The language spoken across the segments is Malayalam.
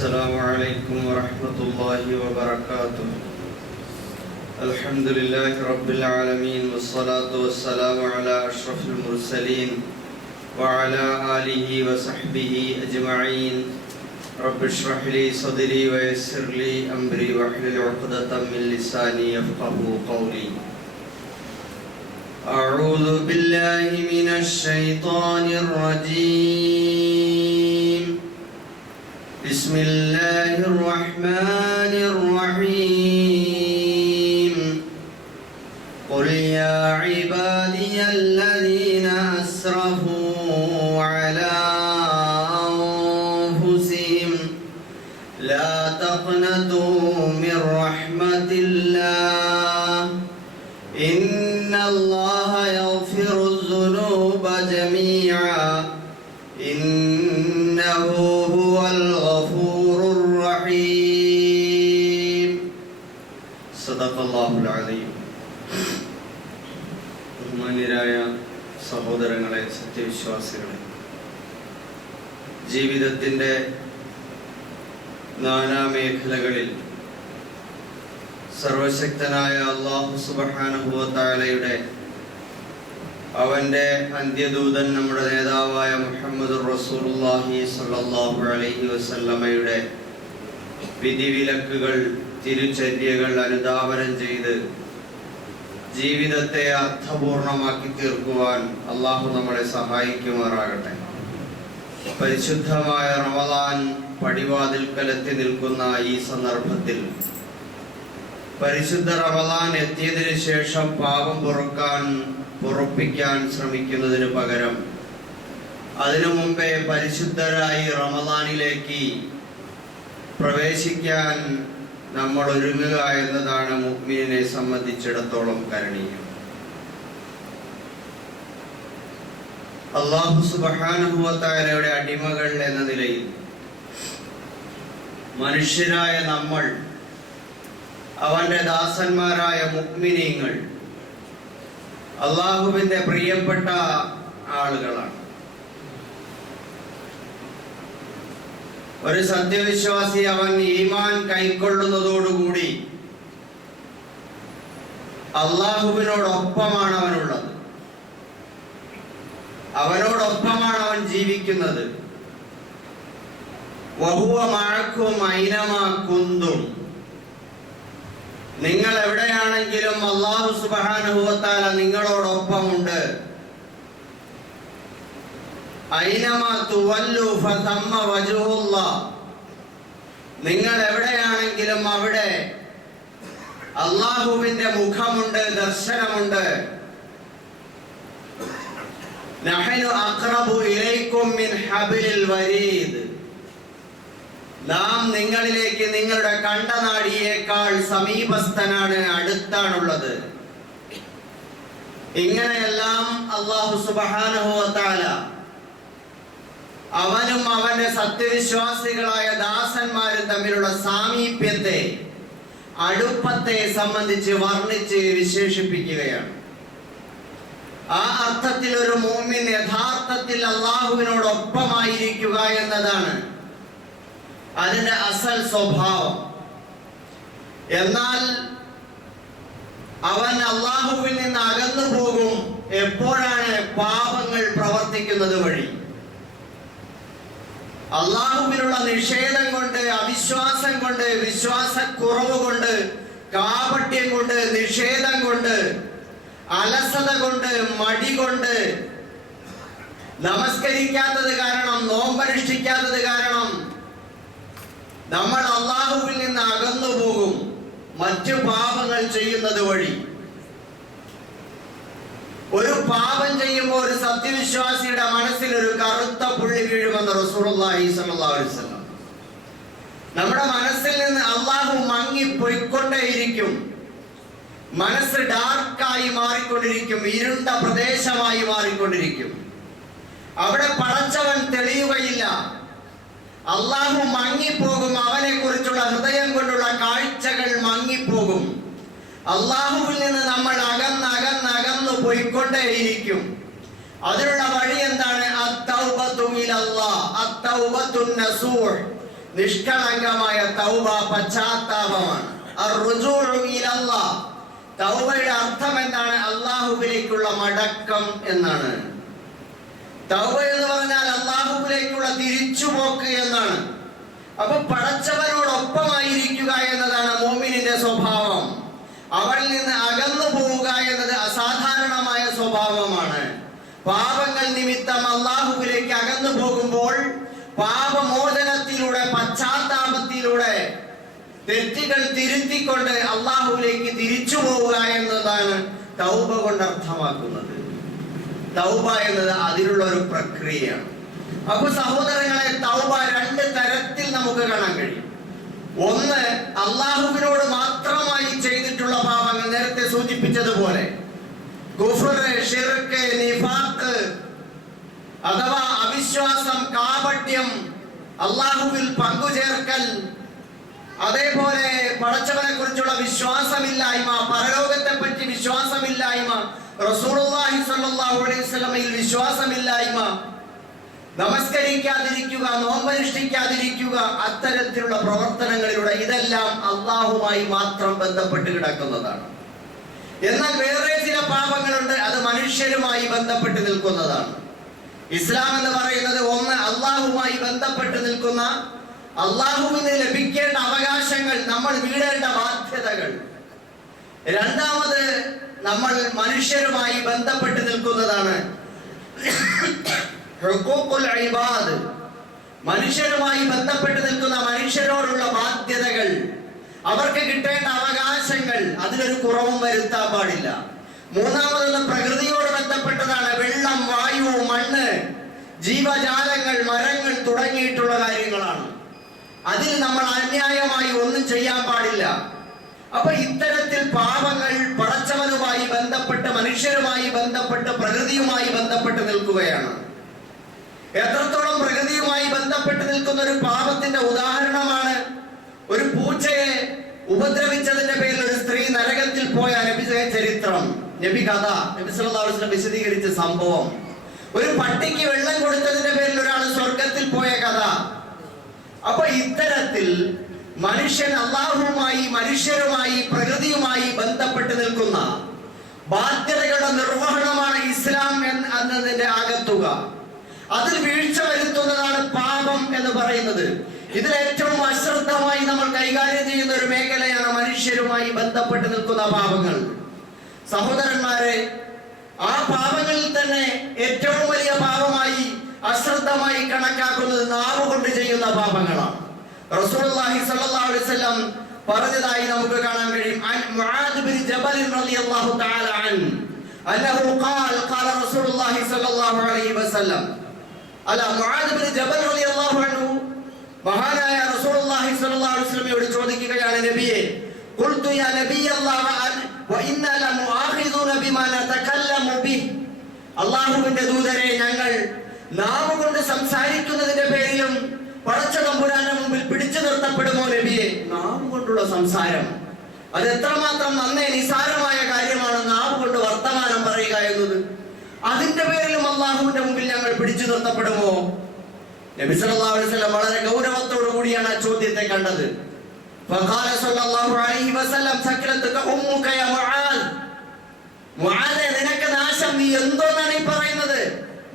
السلام عليكم ورحمة الله وبركاته. الحمد لله رب العالمين والصلاة والسلام على أشرف المرسلين وعلى آله وصحبه أجمعين. رب اشرح لي صدري ويسر لي أمري واحلل عقدة من لساني يفقه قولي. أعوذ بالله من الشيطان الرجيم. بسم الله الرحمن الرحيم. قل يا عبادي الذين أسرفوا على أنفسهم لا تقنطوا من رحمة الله. إن الله സത്യവിശ്വാസികളെ ജീവിതത്തിന്റെ നാനാ മേഖലകളിൽ സർവശക്തനായ അള്ളാഹു സുബഹാനുഭവത്താലയുടെ അവന്റെ അന്ത്യദൂതൻ നമ്മുടെ നേതാവായ മുഹമ്മദ് റസൂലുള്ളാഹി സല്ലാഹു അലഹി വസല്ലമ്മയുടെ വിധിവിലക്കുകൾ തിരുചര്യകൾ അനുദാപനം ചെയ്ത് ജീവിതത്തെ അർത്ഥപൂർണമാക്കി തീർക്കുവാൻ അള്ളാഹു നമ്മളെ സഹായിക്കുമാറാകട്ടെ. പരിശുദ്ധമായ റമദാൻ പടിവാതിൽക്കലെത്തി നിൽക്കുന്ന ഈ സന്ദർഭത്തിൽ പരിശുദ്ധ റമദാൻ എത്തിയതിനു ശേഷം പാപം പൊറുക്കാൻ പൊറുപ്പിക്കാൻ ശ്രമിക്കുന്നതിന് പകരം അതിനു മുമ്പേ പരിശുദ്ധരായി റമദാനിലേക്ക് പ്രവേശിക്കാൻ നമ്മൾ ഒരുങ്ങുക എന്നതാണ് മുഗ്മിനെ സംബന്ധിച്ചിടത്തോളം കരണീയം. അള്ളാഹു സുബാനുഭവത്താരയുടെ അടിമകൾ എന്ന നിലയിൽ മനുഷ്യരായ നമ്മൾ അവന്റെ ദാസന്മാരായ മുക്മിനീങ്ങൾ അള്ളാഹുവിന്റെ പ്രിയപ്പെട്ട ആളുകളാണ്. ഒരു സത്യവിശ്വാസി അവൻ ഈമാൻ കൈക്കൊള്ളുന്നതോടുകൂടി അള്ളാഹുവിനോടൊപ്പമാണ് അവനുള്ളത് അവനോടൊപ്പമാണ് അവൻ ജീവിക്കുന്നത്. വഹുവ നിങ്ങൾ എവിടെയാണെങ്കിലും അള്ളാഹു സുബാനുഭവത്താല നിങ്ങളോടൊപ്പമുണ്ട്. നിങ്ങൾ എവിടെയാണെങ്കിലും അവിടെ അള്ളാഹുവിന്റെ മുഖമുണ്ട് ദർശനമുണ്ട്. നാം നിങ്ങളിലേക്ക് നിങ്ങളുടെ കണ്ടനാടിയേക്കാൾ സമീപസ്ഥനാണ് അടുത്താണുള്ളത്. ഇങ്ങനെയെല്ലാം അള്ളാഹു സുബാനുഭവത്താല അവനും അവന്റെ സത്യവിശ്വാസികളായ ദാസന്മാരും തമ്മിലുള്ള സാമീപ്യത്തെ അടുപ്പത്തെ സംബന്ധിച്ച് വർണിച്ച് വിശേഷിപ്പിക്കുകയാണ്. ആ അർത്ഥത്തിൽ ഒരു മൂമിൻ യഥാർത്ഥത്തിൽ അള്ളാഹുവിനോടൊപ്പമായിരിക്കുക എന്നതാണ് അതിന്റെ അസൽ സ്വഭാവം. എന്നാൽ അവൻ അള്ളാഹുവിൽ നിന്ന് അകന്നു പോകും എപ്പോഴാണ് പാപങ്ങൾ പ്രവർത്തിക്കുന്നത് വഴി? അള്ളാഹുവിനുള്ള നിഷേധം കൊണ്ട് അവിശ്വാസം കൊണ്ട് വിശ്വാസക്കുറവ് കൊണ്ട് കാപട്യം കൊണ്ട് നിഷേധം കൊണ്ട് അലസത കൊണ്ട് മടി കൊണ്ട് നമസ്കരിക്കാത്തത് കാരണം നോമ്പനുഷ്ഠിക്കാത്തത് കാരണം നമ്മൾ അള്ളാഹുവിൽ നിന്ന് അകന്നു പോകും. മറ്റു പാപങ്ങൾ ചെയ്യുന്നത് വഴി. ഒരു പാപം ചെയ്യുമ്പോൾ ഒരു സത്യവിശ്വാസിയുടെ മനസ്സിൽ ഒരു കറുത്ത പുള്ളി വീഴുമെന്ന് റസൂലുള്ളാഹി അലൈഹി വസല്ലം. നമ്മുടെ മനസ്സിൽ നിന്ന് അള്ളാഹു മങ്ങി പൊയ്ക്കൊണ്ടേയിരിക്കും മനസ്സ് ഡാർക്കായി മാറിക്കൊണ്ടിരിക്കും ഇരുണ്ട പ്രദേശമായി മാറിക്കൊണ്ടിരിക്കും. അവിടെ പടച്ചവൻ തെളിയുകയില്ല. അള്ളാഹു മങ്ങിപ്പോകും അവനെ കുറിച്ചുള്ള ഹൃദയം കൊണ്ടുള്ള കാഴ്ചകൾ മങ്ങിപ്പോകും. അള്ളാഹുവിൽ നിന്ന് നമ്മൾ അകന്ന് അകന്ന് അകന്ന് പോയിക്കൊണ്ടേയിരിക്കും. അതിനുള്ള വഴി എന്താണ്. നിഷ്കളങ്കമായ തൗബ പശ്ചാത്താപമാണ്. തൗബയുടെ അർത്ഥം എന്താണ്? അള്ളാഹുവിലേക്കുള്ള മടക്കം എന്നാണ്. തൗബ എന്ന് പറഞ്ഞാൽ അള്ളാഹുവിലേക്കുള്ള തിരിച്ചുപോക്ക് എന്നാണ്. അപ്പൊ പടച്ചവനോടൊപ്പമായിരിക്കുക എന്നതാണ് മോമിനിന്റെ സ്വഭാവം. അവളിൽ നിന്ന് അകന്നു പോവുക എന്നത് അസാധാരണമായ സ്വഭാവമാണ്. പാപങ്ങൾ നിമിത്തം അള്ളാഹുവിലേക്ക് അകന്നു പോകുമ്പോൾ പാപമോചനത്തിലൂടെ പശ്ചാത്താപത്തിലൂടെ തെറ്റുകൾ തിരുത്തിക്കൊണ്ട് അള്ളാഹുവിലേക്ക് തിരിച്ചു പോവുക എന്നതാണ് തൗബ കൊണ്ട് അർത്ഥമാക്കുന്നത്. തൗബ എന്നത് അതിലുള്ള ഒരു പ്രക്രിയയാണ്. അപ്പൊ സഹോദരങ്ങളെ തൗബ രണ്ട് തരത്തിൽ നമുക്ക് കാണാൻ കഴിയും. ഒന്ന് അള്ളാഹുവിനോട് മാത്രമായി ചെയ്തിട്ടുള്ള പാപങ്ങൾ നേരത്തെ സൂചിപ്പിച്ചതുപോലെ. അഥവാ അവിശ്വാസം കാപട്യം അള്ളാഹുവിൽ പങ്കുചേർക്കൽ അതേപോലെ പടച്ചവനെ കുറിച്ചുള്ള വിശ്വാസമില്ലായ്മ പരലോകത്തെ പറ്റി വിശ്വാസമില്ലായ്മ റസൂലുള്ളാഹി സ്വല്ലല്ലാഹു അലൈഹി വസല്ലമയിൽ വിശ്വാസമില്ലായ്മ നമസ്കരിക്കാതിരിക്കുക നോമ്പനുഷ്ഠിക്കാതിരിക്കുക അത്തരത്തിലുള്ള പ്രവർത്തനങ്ങളിലൂടെ ഇതെല്ലാം അള്ളാഹുമായി മാത്രം ബന്ധപ്പെട്ട് കിടക്കുന്നതാണ്. എന്നാൽ വേറെ ചില പാപങ്ങളുണ്ട് അത് മനുഷ്യരുമായി ബന്ധപ്പെട്ട് നിൽക്കുന്നതാണ്. ഇസ്ലാം എന്ന് പറയുന്നത് ഒന്ന് അള്ളാഹുമായി ബന്ധപ്പെട്ട് നിൽക്കുന്ന അള്ളാഹുവിന് ലഭിക്കേണ്ട അവകാശങ്ങൾ നമ്മൾ വീടേണ്ട ബാധ്യതകൾ. രണ്ടാമത് നമ്മൾ മനുഷ്യരുമായി ബന്ധപ്പെട്ട് നിൽക്കുന്നതാണ്. ഇബാദ്. മനുഷ്യരുമായി ബന്ധപ്പെട്ട് നിൽക്കുന്ന മനുഷ്യരോടുള്ള ബാധ്യതകൾ അവർക്ക് കിട്ടേണ്ട അവകാശങ്ങൾ അതിലൊരു കുറവും വരുത്താൻ പാടില്ല. മൂന്നാമതൊന്ന് പ്രകൃതിയോട് ബന്ധപ്പെട്ടതാണ് വെള്ളം വായു മണ്ണ് ജീവജാലങ്ങൾ മരങ്ങൾ തുടങ്ങിയിട്ടുള്ള കാര്യങ്ങളാണ്. അതിൽ നമ്മൾ അന്യായമായി ഒന്നും ചെയ്യാൻ പാടില്ല. അപ്പൊ ഇത്തരത്തിൽ പാപങ്ങൾ പടച്ചവനുമായി ബന്ധപ്പെട്ട് മനുഷ്യരുമായി ബന്ധപ്പെട്ട് പ്രകൃതിയുമായി ബന്ധപ്പെട്ട് നിൽക്കുകയാണ്. എത്രത്തോളം പ്രകൃതിയുമായി ബന്ധപ്പെട്ട് നിൽക്കുന്ന ഒരു പാപത്തിന്റെ ഉദാഹരണമാണ് ഒരു പൂച്ചയെ ഉപദ്രവിച്ചതിന്റെ പേരിൽ ഒരു സ്ത്രീ നരകത്തിൽ പോയ നബി ചരിത്രം നബി കഥ നബി വസല്ലം വിശദീകരിച്ച സംഭവം. ഒരു പട്ടിക്ക് വെള്ളം കൊടുത്തതിന്റെ പേരിൽ ഒരാൾ സ്വർഗത്തിൽ പോയ കഥ. അപ്പൊ ഇത്തരത്തിൽ മനുഷ്യൻ അള്ളാഹുവുമായി മനുഷ്യരുമായി പ്രകൃതിയുമായി ബന്ധപ്പെട്ട് നിൽക്കുന്ന ബാധ്യതകളുടെ നിർവഹണമാണ് ഇസ്ലാം എന്ന് എന്നതിന്റെ ആകത്തുക. അതിൽ വീഴ്ച വരുത്തുന്നതാണ് പാപം എന്ന് പറയുന്നത്. ഇതിൽ ഏറ്റവും അശ്രദ്ധമായി നമ്മൾ കൈകാര്യം ചെയ്യുന്ന ഒരു മേഖലയാണ് മനുഷ്യരുമായി ബന്ധപ്പെട്ട് നിൽക്കുന്ന പാപങ്ങൾ. സഹോദരന്മാരെ ആ പാപങ്ങളിൽ തന്നെ ഏറ്റവും വലിയ പാപമായി അശ്രദ്ധമായി കണക്കാക്കുന്നത് നാവ് കൊണ്ട് ചെയ്യുന്ന പാപങ്ങളാണ്. റസൂലുള്ളാഹി സ്വല്ലല്ലാഹു അലൈഹി വസല്ലം പറഞ്ഞതായി നമുക്ക് കാണാൻ കഴിയും. അൻ ജബൽ റളിയല്ലാഹു തആല അൻ ഖാല റസൂലുള്ളാഹി സ്വല്ലല്ലാഹു അലൈഹി വസല്ലം അല്ല ജബൽ മഹാനായ റസൂലുള്ളാഹി സ്വല്ലല്ലാഹു അലൈഹി വസല്ലമയോട് ചോദിക്കുകയാണ് നബിയെ ഖുൽതു യാ നബിയ അല്ലാഹ് വഇന്ന ലമുആഖിദുന ബിമാ നതകല്ലമു ബി അല്ലാഹുവിന്റെ ദൂതരെ ഞങ്ങൾ നാവുകൊണ്ട് സംസാരിക്കുന്നതിന്റെ പേരിലും പടച്ച തമ്പുരാന്റെ മുമ്പിൽ പിടിച്ചു നിർത്തപ്പെടുമോ നബിയെ? നാവുകൊണ്ടുള്ള സംസാരം. അത് എത്രമാത്രം നന്നേ നിസാരമായ കാര്യമാണ് നാവുകൊണ്ട് വർത്തമാനം പറയുക എന്നത്. അതിന്റെ പേരിലും അള്ളാഹുവിന്റെ മുമ്പിൽ ഞങ്ങൾ പിടിച്ചു നിർത്തപ്പെടുമോ നബി സല്ലല്ലാഹു അലൈഹി വസല്ലം വളരെ ഗൗരവത്തോടു കൂടിയാണ് ആ ചോദ്യത്തെ കണ്ടത് فقال صلى الله عليه وسلم ثكلتك امك يا معاذ മുആദേ നിനക്ക് നാശം നീ എന്തോന്നാണ് ഈ പറയുന്നത്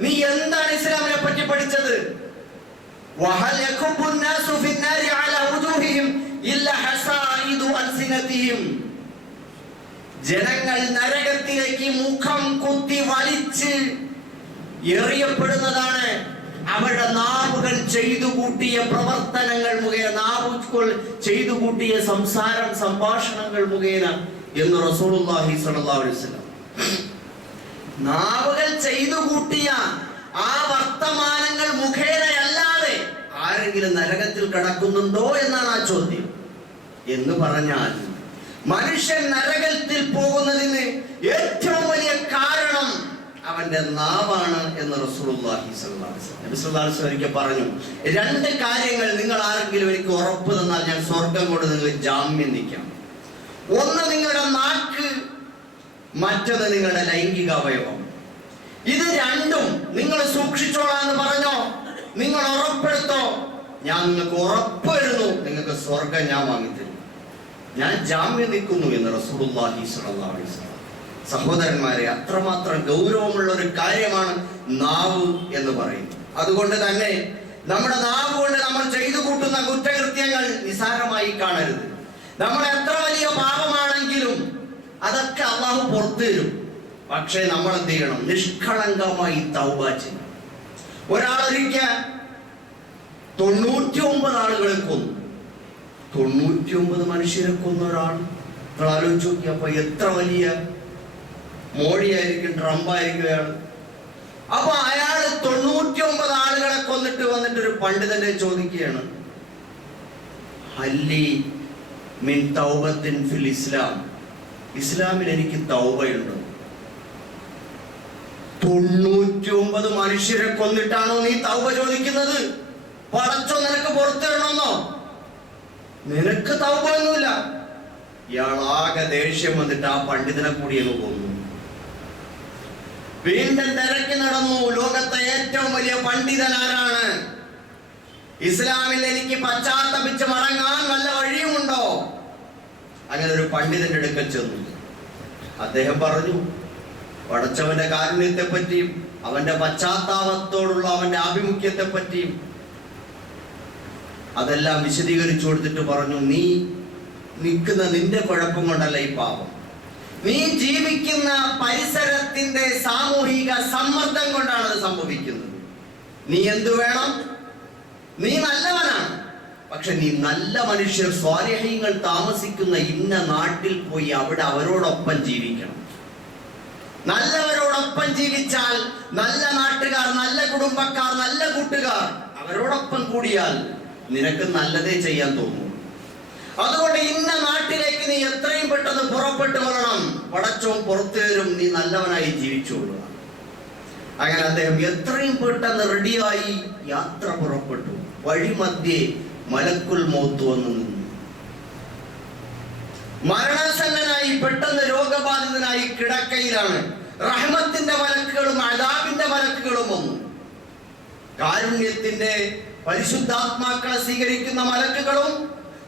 നീ എന്താണ് ഇസ്ലാമിനെ പറ്റി പഠിച്ചത് وهل يكب الناس في النار على وجوههم إلا حصائد ألسنتهم ജനങ്ങൾ നരകത്തിലേക്ക് മുഖം കുത്തി വലിച്ച് എറിയപ്പെടുന്നതാണ് അവരുടെ നാവുകൾ ചെയ്തു കൂട്ടിയ പ്രവർത്തനങ്ങൾ മുഖേന നാവുകൾ ചെയ്തു കൂട്ടിയ സംസാരം സംഭാഷണങ്ങൾ മുഖേന എന്ന് റസൂലുള്ളാഹി സ്വല്ലല്ലാഹു അലൈഹി വസല്ലം. നാവുകൾ ചെയ്തു കൂട്ടിയ ആ വർത്തമാനങ്ങൾ മുഖേനയല്ലാതെ ആരെങ്കിലും നരകത്തിൽ കടക്കുന്നുണ്ടോ എന്നാണ് ആ ചോദ്യം. എന്ന് പറഞ്ഞാൽ മനുഷ്യൻ നരകത്തിൽ പോകുന്നതിന് ഏറ്റവും വലിയ കാരണം അവന്റെ നാവാണ് എന്ന് റസൂലുള്ളാഹി പറഞ്ഞു രണ്ട് കാര്യങ്ങൾ നിങ്ങൾ ആരെങ്കിലും എനിക്ക് ഉറപ്പ് തന്നാൽ ഞാൻ സ്വർഗം കൊണ്ട് നിങ്ങൾ ജാമ്യം നിൽക്കാം. ഒന്ന് നിങ്ങളുടെ നാക്ക് മറ്റത് നിങ്ങളുടെ ലൈംഗിക അവയവം. ഇത് രണ്ടും നിങ്ങൾ സൂക്ഷിച്ചോളാന്ന് പറഞ്ഞോ? നിങ്ങൾ ഉറപ്പെടുത്തോ? ഞാൻ നിങ്ങൾക്ക് ഉറപ്പ് വരുന്നു നിങ്ങൾക്ക് സ്വർഗം ഞാൻ വാങ്ങിത്തരും ഞാൻ ജാമ്യം നിൽക്കുന്നു എന്ന് റസൂലുള്ളാഹി സ്വല്ലല്ലാഹു അലൈഹി വസല്ലം സഹോദരന്മാരെ അത്രമാത്രം ഗൗരവമുള്ള ഒരു കാര്യമാണ് നാവ് എന്ന് പറയുന്നത്. അതുകൊണ്ട് തന്നെ നമ്മുടെ നാവ് കൊണ്ട് നമ്മൾ ചെയ്തു കൂട്ടുന്ന കുറ്റകൃത്യങ്ങൾ നിസാരമായി കാണരുത്. നമ്മൾ എത്ര വലിയ പാപമാണെങ്കിലും അതൊക്കെ അള്ളാഹു പുറത്തു തരും. പക്ഷേ നമ്മൾ എന്ത് ചെയ്യണം? നിഷ്കളങ്കമായി തൗബ ചെയ്യണം. ഒരാളൊരിക്കൽ തൊണ്ണൂറ്റി ഒമ്പത് ആളുകളെ കൊന്നു. തൊണ്ണൂറ്റി ഒമ്പത് മനുഷ്യരെ കൊന്ന ഒരാൾ. നിങ്ങൾ ആലോചിച്ച് നോക്കി അപ്പൊ എത്ര വലിയ മോഡിയായിരിക്കും ട്രംപായിരിക്കും അയാൾ. അപ്പൊ അയാൾ തൊണ്ണൂറ്റിയൊമ്പത് ആളുകളെ കൊന്നിട്ട് വന്നിട്ട് ഒരു പണ്ഡിതന്റെ ചോദിക്കുകയാണ്. ഹല്ലി മിൻ തൗബത്തിൻ ഫിൽ ഇസ്ലാം. ഇസ്ലാമിൽ എനിക്ക് തൗബയുണ്ട്. തൊണ്ണൂറ്റിയൊമ്പത് മനുഷ്യരെ കൊന്നിട്ടാണോ നീ തൗബ ചോദിക്കുന്നത്? പടച്ചോ നിനക്ക് പുറത്തിടണമെന്നോ നിനക്ക് തൗബൊന്നുമില്ല ഇയാളാകെ ദേഷ്യം വന്നിട്ട് ആ പണ്ഡിതനെ കൂടി അങ്ങ് കൊന്നു. വീണ്ടും തിരക്കി നടന്നു. ലോകത്തെ ഏറ്റവും വലിയ പണ്ഡിതൻ ആരാണ്? ഇസ്ലാമിൽ എനിക്ക് പശ്ചാത്തപിച്ച് മടങ്ങാൻ വല്ല വഴിയുമുണ്ടോ? അങ്ങനെ ഒരു പണ്ഡിതന്റെ അടുക്കൽ ചെന്നു. അദ്ദേഹം പറഞ്ഞു പടച്ചവന്റെ കാരുണ്യത്തെ പറ്റിയും അവന്റെ പശ്ചാത്താപത്തോടുള്ള അവന്റെ ആഭിമുഖ്യത്തെ പറ്റിയും അതെല്ലാം വിശദീകരിച്ചു കൊടുത്തിട്ട് പറഞ്ഞു നീ നിൽക്കുന്ന നിന്റെ കുഴപ്പം കൊണ്ടല്ല ഈ പാപം. നീ ജീവിക്കുന്ന പരിസരത്തിന്റെ സാമൂഹിക സമ്മർദ്ദം കൊണ്ടാണ് അത് സംഭവിക്കുന്നത്. നീ എന്തു വേണം? നീ നല്ലവനാണ്. പക്ഷെ നീ നല്ല മനുഷ്യർ സ്വാരഹ്യങ്ങൾ താമസിക്കുന്ന ഇന്ന നാട്ടിൽ പോയി അവിടെ അവരോടൊപ്പം ജീവിക്കണം. നല്ലവരോടൊപ്പം ജീവിച്ചാൽ നല്ല നാട്ടുകാർ നല്ല കുടുംബക്കാർ നല്ല കൂട്ടുകാർ അവരോടൊപ്പം കൂടിയാൽ നിനക്ക് നല്ലതേ ചെയ്യാൻ തോന്നും അതുകൊണ്ട് ഇന്ന നാട്ടിലേക്ക് നീ എത്രയും പെട്ടെന്ന് പുറപ്പെട്ടു വരണം. പടച്ചോം പുറത്തേരും നീ നല്ലവനായി ജീവിച്ചോളുക. അങ്ങനെ അദ്ദേഹം എത്രയും പെട്ടെന്ന് റെഡിയായി യാത്ര പുറപ്പെട്ടു. വഴിമധ്യേ മലക്കുൽ മോത്ത് വന്നു നിന്നു. മരണസന്നനായി പെട്ടെന്ന് രോഗബാധിതനായി കിടക്കയിലാണ്. റഹ്മത്തിന്റെ മലക്കുകളും അതാബിന്റെ മലക്കുകളും വന്നു. കാരുണ്യത്തിന്റെ പരിശുദ്ധാത്മാക്കളെ സ്വീകരിക്കുന്ന മലക്കുകളും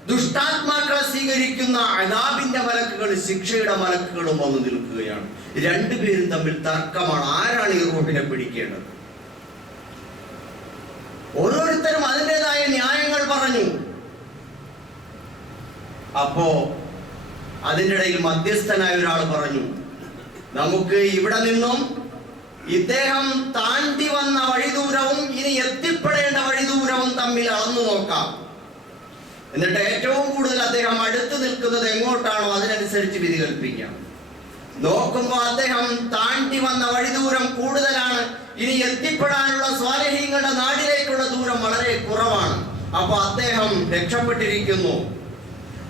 ദുഷ്ടാത്മാക്കളെ സ്വീകരിക്കുന്ന അനാബിന്റെ മലക്കുകൾ ശിക്ഷയുടെ മലക്കുകളും വന്നു നിൽക്കുകയാണ്. രണ്ടുപേരും തമ്മിൽ തർക്കമാണ്. ആരാണ് ഈ റൂഹിനെ പിടിക്കേണ്ടത്? ഓരോരുത്തരും അതിന്റെതായ ന്യായങ്ങൾ പറഞ്ഞു. അപ്പോ അതിന്റെ ഇടയിൽ മധ്യസ്ഥനായ ഒരാൾ പറഞ്ഞു നമുക്ക് ഇവിടെ നിന്നും ഇദ്ദേഹം താണ്ടി വന്ന വഴിദൂരവും ഇനി എത്തിപ്പെടേണ്ട വഴിദൂരവും തമ്മിൽ അളന്നു നോക്കാം. എന്നിട്ട് ഏറ്റവും കൂടുതൽ അദ്ദേഹം അടുത്ത് നിൽക്കുന്നത് എങ്ങോട്ടാണോ അതിനനുസരിച്ച് വിധി കൽപ്പിക്കാം. നോക്കുമ്പോൾ അദ്ദേഹം താണ്ടി വന്ന വഴിദൂരം കൂടുതലാണ്. ഇനി എത്തിപ്പെടാനുള്ള സ്വാലഹീങ്ങളുടെ നാടിലേക്കുള്ള ദൂരം വളരെ കുറവാണ്. അപ്പൊ അദ്ദേഹം രക്ഷപ്പെട്ടിരിക്കുന്നു.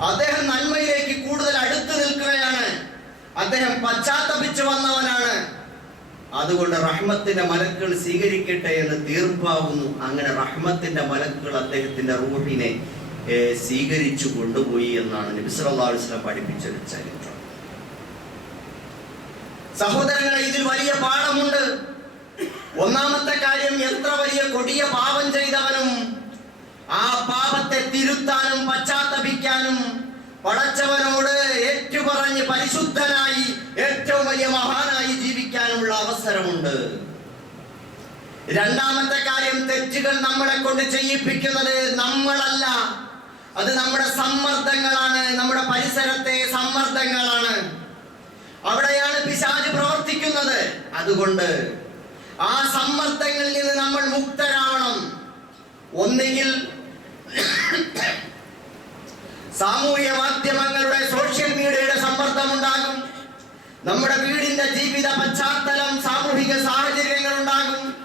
അദ്ദേഹം നന്മയിലേക്ക് കൂടുതൽ അടുത്ത് നിൽക്കുകയാണ്. അദ്ദേഹം പശ്ചാത്തപിച്ചു വന്നവനാണ്. അതുകൊണ്ട് റഹ്മത്തിന്റെ മലക്കുകൾ സ്വീകരിക്കട്ടെ എന്ന് തീർപ്പാവുന്നു. അങ്ങനെ റഹ്മത്തിന്റെ മലക്കുകൾ അദ്ദേഹത്തിന്റെ റൂഹിനെ സ്വീകരിച്ചു കൊണ്ടുപോയി എന്നാണ് നബി അലൈഹി വസല്ലം പഠിപ്പിച്ചൊരു ചരിത്രം. സഹോദരങ്ങളെ ഇതിൽ വലിയ പാഠമുണ്ട്. ഒന്നാമത്തെ കാര്യം എത്ര വലിയ കൊടിയ പാപം ചെയ്തവനും ആ പാപത്തെ തിരുത്താനും പശ്ചാത്തപിക്കാനും പടച്ചവനോട് ഏറ്റുപറഞ്ഞ് പരിശുദ്ധനായി ഏറ്റവും വലിയ മഹാനായി ജീവിക്കാനുള്ള അവസരമുണ്ട്. രണ്ടാമത്തെ കാര്യം തെറ്റുകൾ നമ്മളെ കൊണ്ട് ചെയ്യിപ്പിക്കുന്നത് നമ്മളല്ല. അത് നമ്മുടെ സമ്മർദ്ദങ്ങളാണ് നമ്മുടെ പരിസരത്തെ സമ്മർദ്ദങ്ങളാണ്. അവിടെയാണ് പിശാജ് പ്രവർത്തിക്കുന്നത്. അതുകൊണ്ട് ആ സമ്മർദ്ദങ്ങളിൽ നിന്ന് നമ്മൾ മുക്തരാവണം. ഒന്നുകിൽ സാമൂഹ്യ മാധ്യമങ്ങളുടെ സോഷ്യൽ മീഡിയയുടെ സമ്മർദ്ദം ഉണ്ടാകും നമ്മുടെ വീടിന്റെ ജീവിത പശ്ചാത്തലം സാമൂഹിക സാഹചര്യങ്ങൾ ഉണ്ടാകും.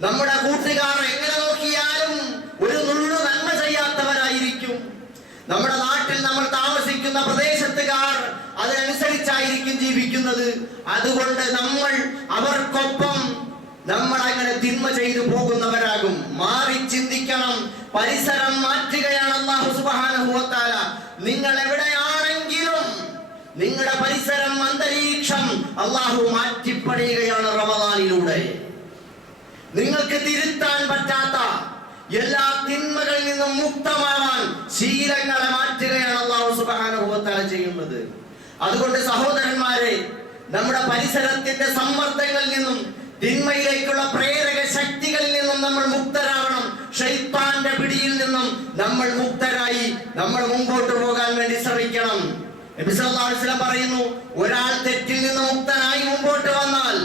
നമ്മുടെ കൂട്ടുകാർ എങ്ങനെ നോക്കിയാലും ഒരു നുള്ളു നന്മ ചെയ്യാത്തവരായിരിക്കും. നമ്മുടെ നാട്ടിൽ നമ്മൾ താമസിക്കുന്ന പ്രദേശത്തുകാർ അതിനനുസരിച്ചായിരിക്കും ജീവിക്കുന്നത്. അതുകൊണ്ട് നമ്മൾ അവർക്കൊപ്പം നമ്മൾ അങ്ങനെ തിന്മ ചെയ്തു പോകുന്നവരാകും. മാറി ചിന്തിക്കണം. പരിസരം മാറ്റുകയാണ് അള്ളാഹു നിങ്ങൾ എവിടെയാണെങ്കിലും നിങ്ങളുടെ പരിസരം അള്ളാഹു മാറ്റിപ്പണിയുകയാണ് റമദാനിലൂടെ. നിങ്ങൾക്ക് തിരുത്താൻ പറ്റാത്ത എല്ലാ തിന്മകളിൽ നിന്നും മുക്തമാവാൻ ശീലങ്ങളെ മാറ്റുകയാണ് അള്ളാഹു സുബാനുഭവത്താല ചെയ്യുന്നത്. അതുകൊണ്ട് സഹോദരന്മാരെ നമ്മുടെ പരിസരത്തിന്റെ സമ്മർദ്ദങ്ങളിൽ നിന്നും തിന്മയിലേക്കുള്ള പ്രേരക ശക്തികളിൽ നിന്നും നമ്മൾ മുക്തരാവണം ഷെയ്ത്താന്റെ പിടിയിൽ നിന്നും നമ്മൾ മുക്തരായി നമ്മൾ മുമ്പോട്ട് പോകാൻ വേണ്ടി ശ്രമിക്കണം. നബി അലൈഹി വസല്ലം പറയുന്നു ഒരാൾ തെറ്റിൽ നിന്ന് മുക്തനായി മുമ്പോട്ട് വന്നാൽ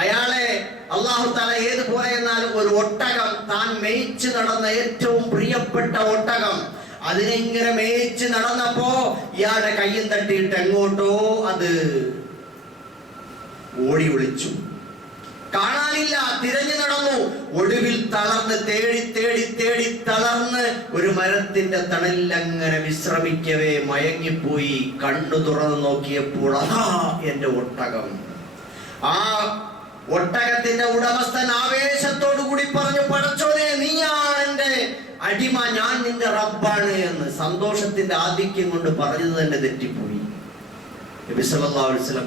അയാളെ അള്ളാഹു താല ഏതുപോലെ എന്നാൽ ഒരു ഒട്ടകം താൻ മേയിച്ച് നടന്ന ഏറ്റവും പ്രിയപ്പെട്ട ഒട്ടകം. അതിനെങ്ങനെ മേയിച്ച് നടന്നപ്പോ ഇയാളുടെ കയ്യും തട്ടിയിട്ട് എങ്ങോട്ടോ അത് ഓടി ഒളിച്ചു. കാണാനില്ല തിരഞ്ഞു നടന്നു. ഒടുവിൽ തളർന്ന് തേടി തേടി തേടി തളർന്ന് ഒരു മരത്തിന്റെ തണലിൽ വിശ്രമിക്കവേ മയങ്ങിപ്പോയി. കണ്ണു തുറന്നു നോക്കിയപ്പോൾ അതാ എന്റെ ഒട്ടകം. ആ ഒട്ടകത്തിന്റെ ഉടമസ്ഥൻ ആവേശത്തോടു കൂടി പറഞ്ഞു പടച്ചോനെ നീയാണ് എന്റെ അടിമ ഞാൻ നിന്റെ റബ്ബാണ് എന്ന് സന്തോഷത്തിന്റെ ആധിക്യം കൊണ്ട് പറഞ്ഞത് തന്നെ തെറ്റിപ്പോയി.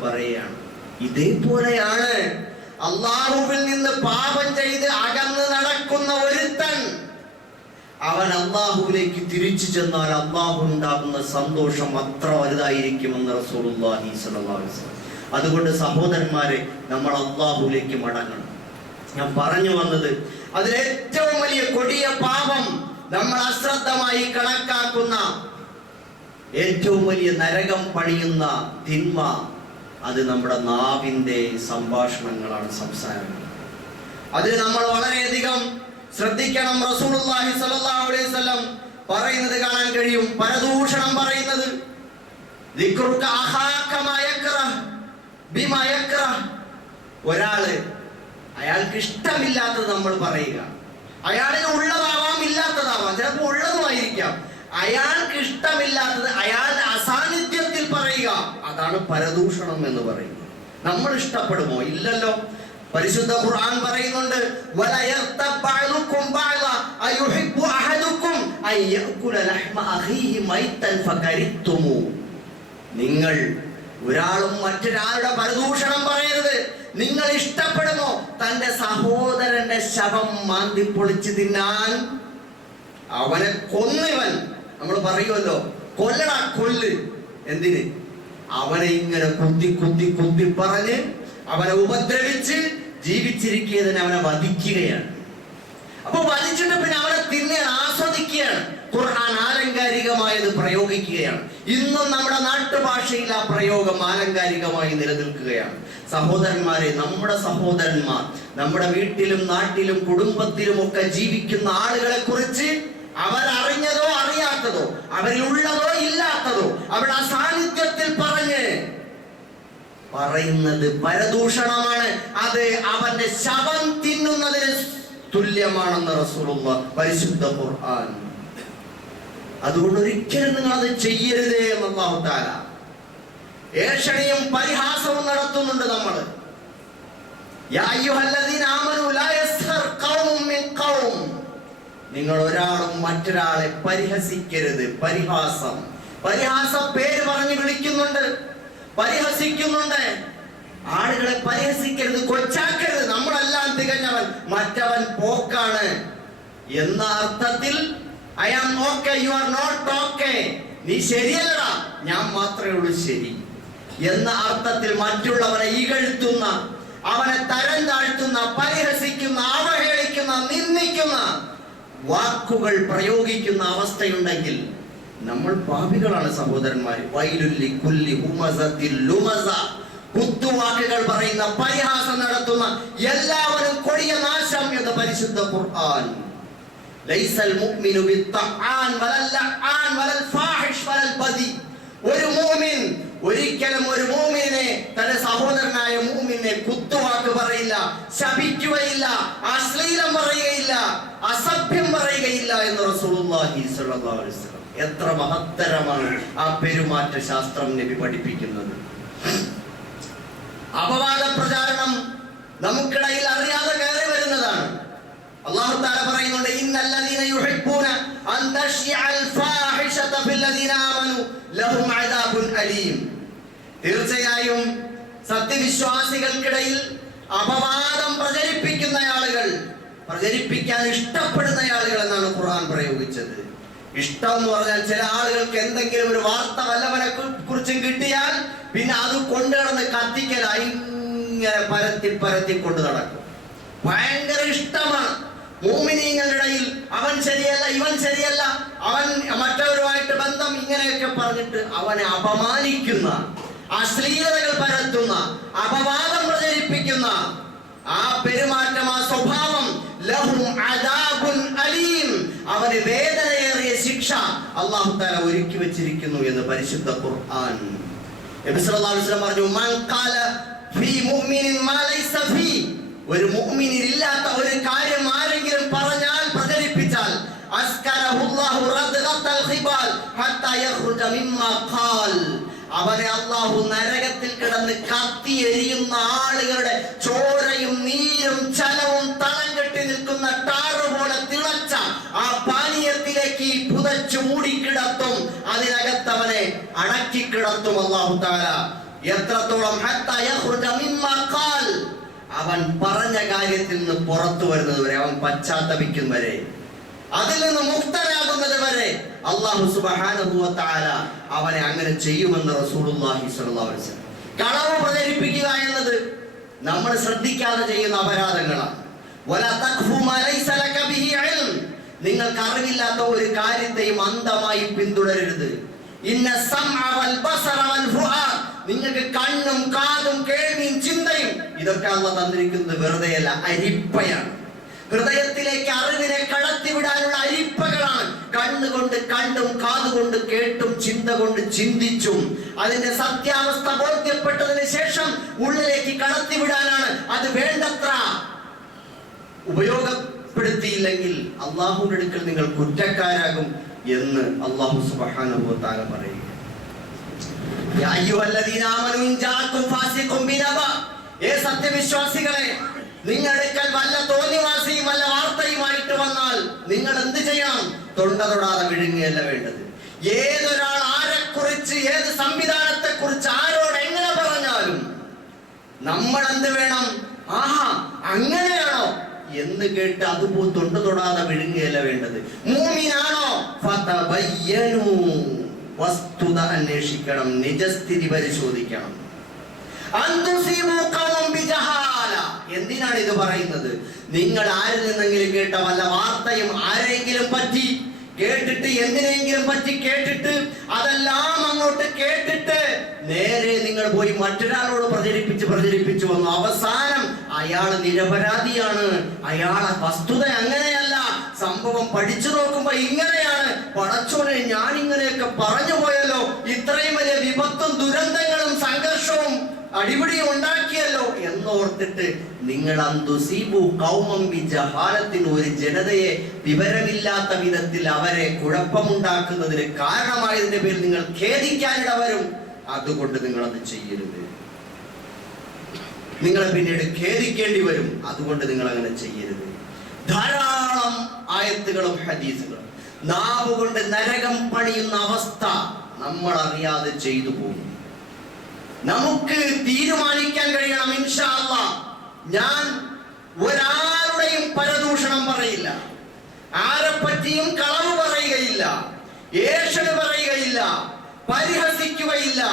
പറയുകയാണ് ഇതേപോലെയാണ് അള്ളാഹുവിൽ നിന്ന് പാപം ചെയ്ത് അകന്ന് നടക്കുന്ന ഒരുത്തൻ അവൻ അള്ളാഹുവിലേക്ക് തിരിച്ചു ചെന്നാൽ അള്ളാഹു ഉണ്ടാകുന്ന സന്തോഷം അത്ര വലുതായിരിക്കുമെന്ന് റസൂലുള്ളാഹി അതുകൊണ്ട് സഹോദരന്മാരെ നമ്മൾ അള്ളാഹുലേക്ക് മടങ്ങണം. ഞാൻ പറഞ്ഞു വന്നത് അതിലേറ്റവും വലിയ കൊടിയ പാപം നമ്മൾ അശ്രദ്ധമായി കണക്കാക്കുന്ന ഏറ്റവും വലിയ നരകം പണിയുന്ന തിന്മ അത് നമ്മുടെ നാവിന്റെ സംഭാഷണങ്ങളാണ് സംസാരങ്ങൾ. അതിൽ നമ്മൾ വളരെയധികം ശ്രദ്ധിക്കണം. റസൂലുള്ളാഹി സ്വല്ലല്ലാഹു അലൈഹി വസല്ലം പറയുന്നത് കാണാൻ കഴിയും. പരദൂഷണം പറയുന്നത്. ഒരാൾ അയാൾക്ക് ഇഷ്ടമില്ലാത്തത് നമ്മൾ പറയുക. അയാളിന് ഉള്ളതാവാം ഇല്ലാത്തതാവാം. ചിലപ്പോൾ ഉള്ളതുമായിരിക്കാം. അയാൾക്ക് ഇഷ്ടമില്ലാത്തത് അയാളുടെ അസാന്നിധ്യത്തിൽ പറയുക. അതാണ് പരദൂഷണം എന്ന് പറയുന്നത്. നമ്മൾ ഇഷ്ടപ്പെടുമോ? ഇല്ലല്ലോ. പരിശുദ്ധ ഖുർആൻ പറയുന്നുണ്ട് നിങ്ങൾ ഒരാളും മറ്റൊരാളുടെ പരദൂഷണം പറയരുത്. നിങ്ങൾ ഇഷ്ടപ്പെടുമോ? തന്റെ സഹോദരന്റെ ശവം മാന്തി പൊളിച്ചു തിന്നാൻ. അവനെ കൊന്നിവൻ. നമ്മൾ പറയുമല്ലോ കൊല്ലടാ കൊല്ല്. എന്തിന്? അവനെ ഇങ്ങനെ കുത്തി കുത്തി കുത്തി പറഞ്ഞ് അവനെ ഉപദ്രവിച്ച് ജീവിച്ചിരിക്കുന്നതിന് അവനെ വധിക്കുകയാണ്. അപ്പൊ വധിച്ചിട്ട് പിന്നെ അവനെ തിന്നെ ആസ്വദിക്കുകയാണ്. ഖുർആൻ ആലങ്കാരികമായത് പ്രയോഗിക്കുകയാണ്. ഇന്നും നമ്മുടെ നാട്ടുഭാഷയിൽ ആ പ്രയോഗം ആലങ്കാരികമായി നിലനിൽക്കുകയാണ്. സഹോദരന്മാരെ നമ്മുടെ സഹോദരന്മാർ നമ്മുടെ വീട്ടിലും നാട്ടിലും കുടുംബത്തിലും ഒക്കെ ജീവിക്കുന്ന ആളുകളെ കുറിച്ച് അവരറിഞ്ഞതോ അറിയാത്തതോ അവരിലുള്ളതോ ഇല്ലാത്തതോ അവൾ ആ സാന്നിധ്യത്തിൽ പറഞ്ഞ് പറയുന്നത് പരദൂഷണമാണ്. അത് അവന്റെ ശവം തിന്നുന്നതിന് തുല്യമാണെന്ന് റസൂലുള്ള പരിശുദ്ധ ഖുർആൻ. അതുകൊണ്ട് ഒരിക്കലും നിങ്ങൾ അത് ചെയ്യരുതേ തആല. ഏഷണിയും പരിഹാസവും നടത്തുന്നുണ്ട് നമ്മൾ യാ അയ്യുഹല്ലദീന ആമനു ലാ യസ്ഖർ ഖൗമുൻ മിൻ ഖൗം. നിങ്ങൾ ഒരാളും മറ്റൊരാളെ പരിഹസിക്കരുത്. പരിഹാസം. പരിഹാസ പേര് പറഞ്ഞ് വിളിക്കുന്നുണ്ട്. പരിഹസിക്കുന്നുണ്ട്. ആളുകളെ പരിഹസിക്കരുത് കൊച്ചാക്കരുത്. നമ്മളെല്ലാം തികഞ്ഞവൻ മറ്റവൻ പോക്കാണ്. എന്ന അർത്ഥത്തിൽ I am okay you are not okay നീ ശരിയല്ലടാ. ഞാൻ മാത്രമേ ഉള്ളൂ ശരി. എന്ന അർത്ഥത്തിൽ മറ്റുള്ളവനെ ഇകഴ്ത്തുന്ന അവനെ തരം താഴ്ത്തുന്ന പരിഹസിക്കുന്ന അവഹേളിക്കുന്ന വാക്കുകൾ പ്രയോഗിക്കുന്ന അവസ്ഥയുണ്ടെങ്കിൽ നമ്മൾ പാപികളാണ് സഹോദരന്മാർ വൈലുല്ലി കുല്ലി ഹുമസത്തിൽ ലുമസ. കുത്തുവാക്കുകൾ പറയുന്ന പരിഹാസം നടത്തുന്ന എല്ലാവരും കൊടിയ നാശം എന്ന് പരിശുദ്ധ ഖുർആൻ. ലൈസൽ മുഅ്മിനു ബിത്തആൻ വലൽ ലഅൻ വലൽ ഒരു മുഅ്മിൻ ഒരിക്കലും ഒരു മൂമിനെ തന്റെ സഹോദരനായ മൂമിനെ കുത്തുവാക്ക് പറയില്ല ശപിക്കുകയില്ല അശ്ലീലം പറയുകയില്ല അസഭ്യം പറയുകയില്ല എന്ന് റസൂലുള്ളാഹി അലൈഹി വസല്ലം. എത്ര മഹത്തരമാണ് ആ പെരുമാറ്റ ശാസ്ത്രം നബി പഠിപ്പിക്കുന്നത്. അപവാദ പ്രചാരണം നമുക്കിടയിൽ അറിയാതെ കയറി വരുന്നതാണ്. ഇന്നല്ലദീന യുഹിബ്ബൂന അൻ ലഹും അദാബുൻ അലീം. തീർച്ചയായും സത്യവിശ്വാസികൾക്കിടയിൽ അപവാദം പ്രചരിപ്പിക്കുന്ന ആളുകൾ പ്രചരിപ്പിക്കാൻ ഇഷ്ടപ്പെടുന്ന ആളുകൾ എന്നാണ് ഖുർആൻ പ്രയോഗിച്ചത്. ഇഷ്ടം എന്ന് പറഞ്ഞാൽ ചില ആളുകൾക്ക് എന്തെങ്കിലും ഒരു വാർത്ത വല്ലവനെ കുറിച്ചും കിട്ടിയാൽ പിന്നെ അത് കൊണ്ടുനടന്ന് കത്തിക്കലായി ഇങ്ങനെ പരത്തി പരത്തി കൊണ്ടു നടക്കും. ഭയങ്കര ഇഷ്ടമാണ്. മൂമിനീങ്ങളുടെ ഇടയിൽ അവൻ ശരിയല്ല ഇവൻ ശരിയല്ല. അവൻ മറ്റവരുമായിട്ട് ബന്ധം ഇങ്ങനെയൊക്കെ പറഞ്ഞിട്ട് അവനെ അപമാനിക്കുന്ന അശ്ലീലതകൾ പരത്തുന്ന അപവാദം പ്രചരിപ്പിക്കുന്ന ആ പെരുമാറ്റം ആ സ്വഭാവം അവന് വേദനയേറിയ ശിക്ഷ അള്ളാഹു തആല ഒരുക്കി വെച്ചിരിക്കുന്നു എന്ന് പരിശുദ്ധ ഖുർആൻ. നബി സല്ലല്ലാഹു അലൈഹി വസല്ലം പറഞ്ഞു മൻ ഖാല ഫീ മുഅ്മിനിൻ മാ ലൈസ ഫീ ഒരു മുഅ്മിനിൽ ഇല്ലാത്ത ഒരു കാര്യം ആരെങ്കിലും പറഞ്ഞാൽ പ്രചരിപ്പിച്ചാൽ അസ്കരഹുല്ലാഹു റദ്ഗത്തൽ ഖിബാൽ ഹത്താ യഖ്റുജ മിമ്മാ ഖാൽ. അവനെ അള്ളാഹു നരകത്തിൽ കിടന്ന് കത്തി എരിയുന്ന ആളുകളുടെ ചോരയും നീരും ചലവും തളം കെട്ടി നിൽക്കുന്ന ടാറ് പോലെ തിളച്ച ആ പാനീയത്തിലേക്ക് പുതച്ചു മൂടിക്കിടത്തും അതിനകത്ത് അവനെ അടക്കി കിടത്തും അള്ളാഹു താല എത്രത്തോളം ഹത്താ യഖ്റുജ മിമ്മാ ഖാൽ അവൻ പറഞ്ഞ കാര്യത്തിൽ നിന്ന് പുറത്തു വരുന്നത് വരെ അവൻ പശ്ചാത്തപിക്കും വരെ. അതിൽ നിന്ന് മുക്തരാകുന്നത് വരെ അള്ളാഹു തആല അവനെ അങ്ങനെ ചെയ്യുമെന്ന് കളവ് പ്രചരിപ്പിക്കുക എന്നത് നമ്മൾ ശ്രദ്ധിക്കാതെ ചെയ്യുന്ന അപരാധങ്ങളാണ്. നിങ്ങൾക്ക് അറിവില്ലാത്ത ഒരു കാര്യത്തെയും അന്ധമായി പിന്തുടരരുത്. ഇന്ന നിങ്ങൾക്ക് കണ്ണും കാതും കേൾവിയും ചിന്തയും ഇതൊക്കെ അള്ള തന്നിരിക്കുന്നത്. വെറുതെയല്ല അരിപ്പയാണ്. ഹൃദയത്തിലേക്ക് അറിവിനെ കടത്തിവിടാനുള്ള അരിപ്പകളാണ്. കണ്ണുകൊണ്ട് കണ്ടും കാതുകൊണ്ട് കേട്ടും ചിന്ത കൊണ്ട് ചിന്തിച്ചും. അതിന്റെ സത്യാവസ്ഥ ബോധ്യപ്പെട്ടതിന് ശേഷം ഉള്ളിലേക്ക് കടത്തിവിടാനാണ് അത് വേണ്ടത്ര. ഉപയോഗപ്പെടുത്തിയില്ലെങ്കിൽ അള്ളാഹുവിന്റെ അടുക്കൽ നിങ്ങൾ കുറ്റക്കാരാകും എന്ന് അള്ളാഹു തആല പറയുക ഏ സത്യവിശ്വാസികളെ നിങ്ങളെടുക്കൽ വല്ല തോന്നിവാസിയും വല്ല വാർത്തയുമായിട്ട് വന്നാൽ നിങ്ങൾ എന്ത് ചെയ്യണം? തൊണ്ട തൊടാതെ വിഴുങ്ങിയല്ല വേണ്ടത്. ഏതൊരാൾ ആരെക്കുറിച്ച് ഏത് സംവിധാനത്തെ കുറിച്ച് ആരോട് എങ്ങനെ പറഞ്ഞാലും നമ്മൾ എന്ത് വേണം? ആഹാ അങ്ങനെയാണോ? എന്ന് കേട്ട് അതുപോ തൊണ്ട തൊടാതെ വിഴുങ്ങിയല്ല വേണ്ടത്. മൂമിനാണോ. വസ്തുത അന്വേഷിക്കണം നിജസ്ഥിതി പരിശോധിക്കണം. എന്തിനാണ് ഇത് പറയുന്നത്? നിങ്ങൾ ആരിൽ നിന്നെങ്കിലും കേട്ട വല്ല വാർത്തയും ആരെങ്കിലും പറ്റി കേട്ടിട്ട് എന്തിനെങ്കിലും പറ്റി കേട്ടിട്ട് അതെല്ലാം അങ്ങോട്ട് കേട്ടിട്ട് നേരെ നിങ്ങൾ പോയി മറ്റൊരാളോട് പ്രചരിപ്പിച്ച് പ്രചരിപ്പിച്ചു വന്നു. അവസാനം അയാൾ നിരപരാധിയാണ്. അയാളെ വസ്തുത അങ്ങനെയല്ല. സംഭവം പഠിച്ചു നോക്കുമ്പോ ഇങ്ങനെയാണ്. പടച്ചോനെ ഞാൻ ഇങ്ങനെയൊക്കെ പറഞ്ഞു പോയല്ലോ. ഇത്രയും വലിയ വിപത്തും ദുരന്തങ്ങളും സംഘർഷവും അടിപിടിയും ഉണ്ടാക്കിയല്ലോ എന്നോർത്തിട്ട് നിങ്ങൾ അന്തുസീബു കൗമം ജഹാലത്തിന് ഒരു ജനതയെ വിവരമില്ലാത്ത വിധത്തിൽ അവരെ കുഴപ്പമുണ്ടാക്കുന്നതിന് കാരണമായതിന്റെ പേരിൽ നിങ്ങൾ ഖേദിക്കാനിട വരും അതുകൊണ്ട് നിങ്ങളത് ചെയ്യരുത്. നിങ്ങളെ പിന്നീട് ഖേദിക്കേണ്ടി വരും. അതുകൊണ്ട് നിങ്ങൾ അങ്ങനെ ചെയ്യരുത്. ധാരാളം ആയത്തുകളും ഹദീസുകളും. നാവ് കൊണ്ട് നരകം പണിയുന്ന അവസ്ഥ നമ്മൾ അറിയാതെ ചെയ്തു പോകും. നമുക്ക് തീരുമാനിക്കാൻ കഴിയണം ഇൻഷാല്ല ഞാൻ ഒരാളുടെയും പരദൂഷണം പറയില്ല. ആരെ പറ്റിയും കളവ് പറയുകയില്ല. ഏഷണ് പറയുകയില്ല. പരിഹസിക്കുകയില്ല.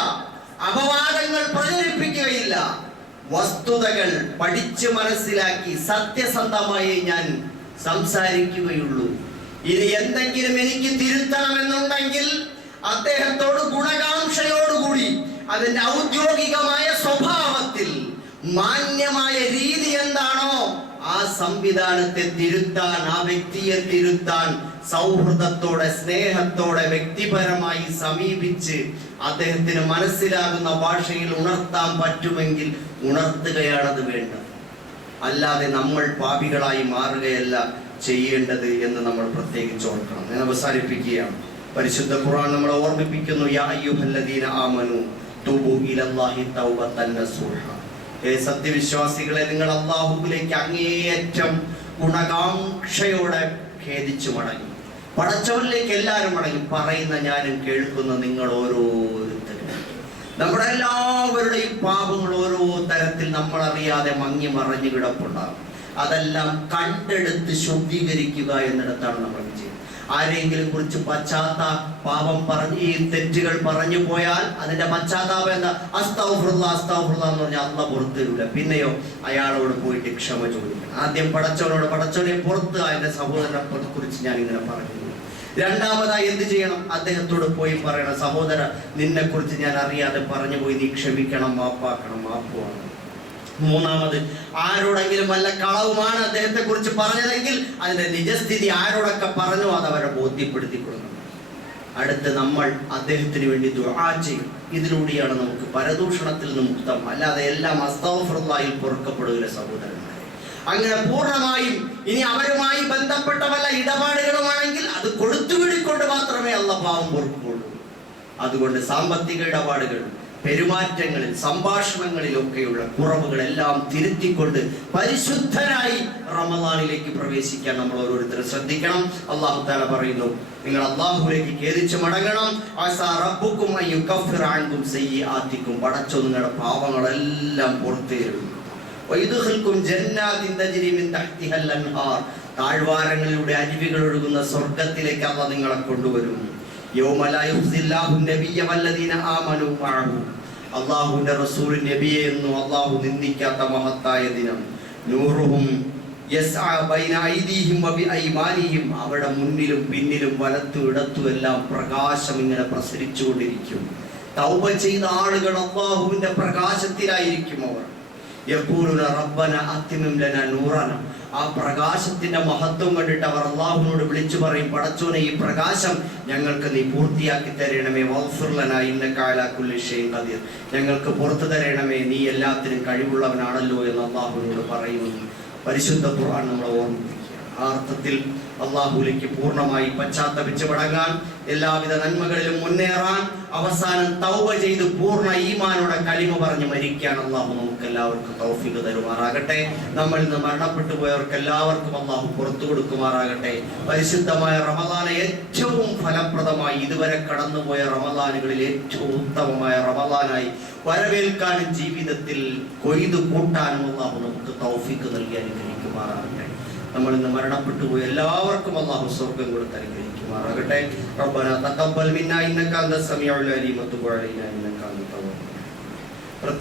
അപവാദങ്ങൾ പ്രചരിപ്പിക്കുകയില്ല. വസ്തുതകൾ പഠിച്ച് മനസ്സിലാക്കി സത്യസന്ധമായി ഞാൻ സംസാരിക്കുകയുള്ളൂ. ഇനി എന്തെങ്കിലും എനിക്ക് തിരുത്തണമെന്നുണ്ടെങ്കിൽ അദ്ദേഹത്തോട് ഗുണകാംക്ഷയോടുകൂടി അതിന്റെ ഔദ്യോഗികമായ സ്വഭാവത്തിൽ മാന്യമായ രീതി എന്താണോ ആ സംവിധാനത്തെ തിരുത്താൻ ആ വ്യക്തിയെ തിരുത്താൻ സൗഹൃദത്തോടെ സ്നേഹത്തോടെ വ്യക്തിപരമായി സമീപിച്ച് അദ്ദേഹത്തിന് മനസ്സിലാകുന്ന ഭാഷയിൽ ഉണർത്താൻ പറ്റുമെങ്കിൽ ഉണർത്തുകയാണത് വേണ്ടത്. അല്ലാതെ നമ്മൾ പാപികളായി മാറുകയല്ല ചെയ്യേണ്ടത് എന്ന് നമ്മൾ പ്രത്യേകിച്ച് ഓർക്കണം. ഞാൻ അവസാനിപ്പിക്കുകയാണ്. പരിശുദ്ധ ഖുർആൻ നമ്മളെ ഓർമ്മിപ്പിക്കുന്നു യാ അയ്യുഹല്ലദീന തൗബത്തൻ നസൂഹ. ഏ സത്യവിശ്വാസികളെ നിങ്ങൾ അള്ളാഹുവിലേക്ക് അങ്ങേയറ്റം ഗുണകാംക്ഷയോടെ ഖേദിച്ചു മടങ്ങി. പടച്ചവരിലേക്ക് എല്ലാവരും മടങ്ങി പറയുന്ന ഞാനും കേൾക്കുന്ന നിങ്ങൾ ഓരോരുത്തരും. നമ്മുടെ എല്ലാവരുടെയും പാപങ്ങൾ ഓരോ തരത്തിൽ നമ്മൾ അറിയാതെ മങ്ങി മറഞ്ഞു കിടപ്പുണ്ടാകും. അതെല്ലാം കണ്ടെടുത്ത് ശുദ്ധീകരിക്കുക എന്നിടത്താണ് നമ്മൾ ചെയ്യുന്നത്. ആരെങ്കിലും കുറിച്ച് പശ്ചാത്ത പാപം പറഞ്ഞ് ഈ തെറ്റുകൾ പറഞ്ഞു പോയാൽ അതിന്റെ പശ്ചാത്താപം എന്താ? അസ്തൗഫുള്ള അസ്തൗഫുള്ള എന്ന് പറഞ്ഞാൽ അന്ന പുറത്തു വരില്ല പിന്നെയോ അയാളോട് പോയിട്ട് ക്ഷമ ചോദിക്കണം. ആദ്യം പടച്ചവനോട് പടച്ചവനെ പുറത്ത് എന്റെ സഹോദരനെ കുറിച്ച് ഞാൻ ഇങ്ങനെ പറഞ്ഞു. രണ്ടാമതായി എന്ത് ചെയ്യണം? അദ്ദേഹത്തോട് പോയി പറയണം സഹോദര നിന്നെ കുറിച്ച് ഞാൻ അറിയാതെ പറഞ്ഞു പോയി നീ ക്ഷമിക്കണം മാപ്പാക്കണം മാപ്പുവാണ്. മൂന്നാമത് ആരോടെങ്കിലും വല്ല കളവുമാണ് അദ്ദേഹത്തെ കുറിച്ച് പറഞ്ഞതെങ്കിൽ അതിന്റെ നിജസ്ഥിതി ആരോടൊക്കെ പറഞ്ഞു അത് അവരെ ബോധ്യപ്പെടുത്തി കൊടുക്കണം അടുത്ത് നമ്മൾ അദ്ദേഹത്തിന് വേണ്ടി ദുആ ചെയ്യും. ഇതിലൂടെയാണ് നമുക്ക് പരദൂഷണത്തിൽ നിന്ന് മുക്തം. അല്ലാതെ എല്ലാം അസ്തൗഫറുള്ളായിൽ പൊറുക്കപ്പെടുകയില്ല സഹോദരന്മാരെ അങ്ങനെ പൂർണമായും ഇനി അവരുമായി ബന്ധപ്പെട്ട വല്ല ഇടപാടുകളുമാണെങ്കിൽ അത് കൊടുത്തുവിടിക്കൊണ്ട് മാത്രമേ അല്ല പാവം പൊറുക്കുള്ളൂ അതുകൊണ്ട് സാമ്പത്തിക ഇടപാടുകൾ പെരുമാറ്റങ്ങളിൽ സംഭാഷണങ്ങളിലൊക്കെയുള്ള കുറവുകളെല്ലാം തിരുത്തിക്കൊണ്ട് പരിശുദ്ധനായി റമദാനിലേക്ക് പ്രവേശിക്കാൻ നമ്മൾ ഓരോരുത്തരും ശ്രദ്ധിക്കണം. അള്ളാഹു താല പറയുന്നു നിങ്ങൾ അള്ളാഹുലേക്ക് ഖേദിച്ച് മടങ്ങണം. റബ്ബുക്കും പടച്ചോ നിങ്ങളുടെ പാപങ്ങളെല്ലാം പുറത്തു താഴ്വാരങ്ങളിലൂടെ അരുവികൾ ഒഴുകുന്ന സ്വർഗത്തിലേക്ക് അവ നിങ്ങളെ കൊണ്ടുവരും. അള്ളാഹുവിന്റെ റസൂൽ നബിയെ എന്നും അള്ളാഹു നിന്ദിക്കാത്ത മഹത്തായ ദിനം. നൂറുഹും അവിടെ മുന്നിലും പിന്നിലും വലത്തും ഇടത്തും എല്ലാം പ്രകാശം ഇങ്ങനെ പ്രസരിച്ചുകൊണ്ടിരിക്കും. തൗബ ചെയ്ത ആളുകൾ അള്ളാഹുവിന്റെ പ്രകാശത്തിലായിരിക്കും അവർ. ആ പ്രകാശത്തിന്റെ മഹത്വം കണ്ടിട്ട് അവർ അള്ളാഹുവിനോട് വിളിച്ചു പറയും പടച്ചോനെ ഈ പ്രകാശം ഞങ്ങൾക്ക് നീ പൂർത്തിയാക്കി തരണമേ. വൗഫുർലന ഇന്നക അലാ കതിർ ഞങ്ങൾക്ക് പുറത്തു തരണമേ. നീ എല്ലാത്തിനും കഴിവുള്ളവനാണല്ലോ എന്ന് അള്ളാഹുവിനോട് പറയുന്നു. പരിശുദ്ധ ഖുർആൻ നമ്മളെ ഓർമ്മിപ്പിക്കുക ആ അർത്ഥത്തിൽ അള്ളാഹുലേക്ക് പൂർണമായി പശ്ചാത്തപിച്ച് മടങ്ങാൻ എല്ലാവിധ നന്മകളിലും മുന്നേറാൻ അവസാനം തൗബ ചെയ്ത് പൂർണ ഈമാനോടെ കലിമ പറഞ്ഞ് മരിക്കാൻ അള്ളാഹു നമുക്ക് എല്ലാവർക്കും തൗഫീഖ് തരുമാറാകട്ടെ. നമ്മൾ ഇന്ന് മരണപ്പെട്ടു പോയവർക്ക് എല്ലാവർക്കും അള്ളാഹു പുറത്തു കൊടുക്കുമാറാകട്ടെ. പരിശുദ്ധമായ റമദാനെ ഏറ്റവും ഫലപ്രദമായി ഇതുവരെ കടന്നുപോയ റമദാനുകളിൽ ഏറ്റവും ഉത്തമമായ റമദാനായി വരവേൽക്കാനും ജീവിതത്തിൽ കൊയ്തു കൂട്ടാനും അള്ളാഹു നമുക്ക് തൗഫീഖ് നൽകി അനുഗ്രഹിക്കുമാറാകട്ടെ. നമ്മൾ ഇന്ന് മരണപ്പെട്ടു പോയി എല്ലാവർക്കും അള്ളാഹു സ്വർഗം കൊടുത്ത് അനുഗ്രഹിക്കുമാറാകട്ടെ. റബ്ബന തഖബ്ബൽ മിന്നാ ഇന്നക സമീഉൽ അലീം വതുബ് അലൈനാ